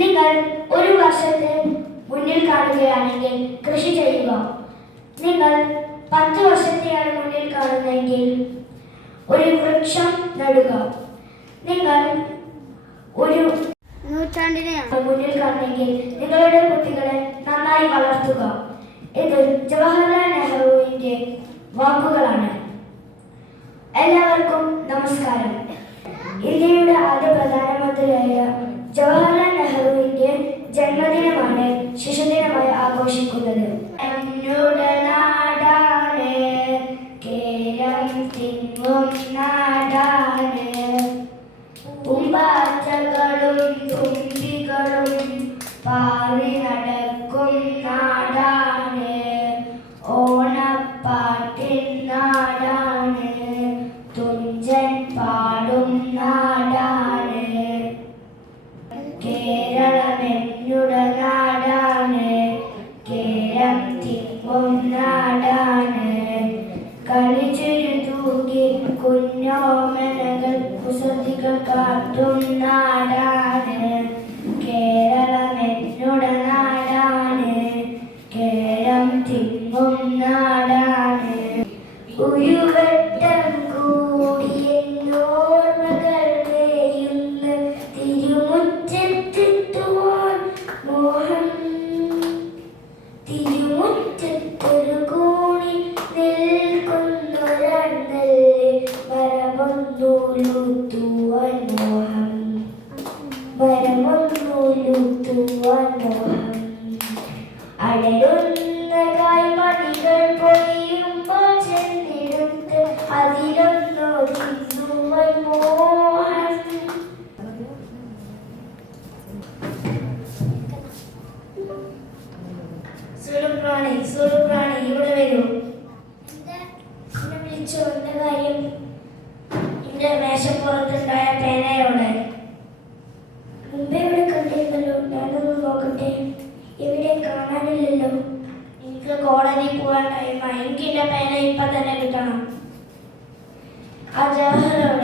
നിങ്ങൾ ഒരു വർഷത്തെ മുന്നിൽ കാണുകയാണെങ്കിൽ കൃഷി ചെയ്യുക. നിങ്ങൾ 10 വർഷത്തെയാണ് മുന്നിൽ കാണുന്നതെങ്കിൽ ഒരു വൃക്ഷം നടുക. നിങ്ങൾ ഒരു നൂറ്റാണ്ടിനെയാണ് മുന്നിൽ കാണുന്നെങ്കിൽ നിങ്ങളുടെ കുട്ടികളെ നന്നായി വളർത്തുക. ഇത് ജവഹർലാൽ നെഹ്റുവിന്റെ വാക്കുകളാണ്. എല്ലാവർക്കും നമസ്കാരം. ഇന്ത്യയുടെ ആദ്യ പ്രധാനമന്ത്രിയായ ജവഹർലാൽ നെഹ്റുവിന്റെ ജന്മദിനമാണ് ശിശുദിനമായി ആഘോഷിക്കുന്നത്. എന്നോട് നാടാണ് കേരം തിങ്ങും നാടാണ്, പൂമ്പാറ്റകളും തുമ്പികളും പാറി നടക്കും നാടാണ്, ഓണപ്പാട്ടിൻ നാടാണ്, തുഞ്ചൻ പാടും നാടാണ്, കേരളമെന്നുടെ നാടാണ്, കേരം തിങ്ങും നാടാണ്, കളിച്ചൊരു തൂങ്ങി കുഞ്ഞോമനകൾ കുസൃതികൾ കാട്ടും നാടാണ്, കേരളമെന്നുടെ നാടാണ്, കേരം തിങ്ങും നാടാണ്. ഉരുവട്ടം കൂടിയെന്നോർമ്മകൾ വേയുന്ന തിരുമുറ്റത്തെത്തുവാൻ മോഹം, തിരുമുറ്റത്തൊരു കോണി നിൽക്കുന്നൊരണ്ണല്ലേ മരമൊന്നുലുത്തുവാൻ മോഹം, മരമൊന്നുലുത്തുവാൻ മോഹം. അടരുന്ന കായ്മണികൾ പൊഴിയുമ്പോൾ ചെന്നെടുത്ത് അതിലൊന്നു തിന്നുവാൻ മോഹം. സുലുപ്രാണി ഇവിടെ വരൂ. എന്നെ വിളിച്ചു വന്ന കാര്യം എന്റെ മേശപ്പുറത്തുണ്ടായ പേനയോടെ മുമ്പേ ഇവിടെ കണ്ടിരുന്നല്ലോ. ഞാനൊന്ന് നോക്കട്ടെ. ഇവിടെ കാണാനില്ലല്ലോ. എനിക്ക് കോടതി പോകാൻ ടൈമായി. എനിക്ക് എന്റെ പേന ഇപ്പൊ തന്നെ കിട്ടണം. ആ ജവഹറോട്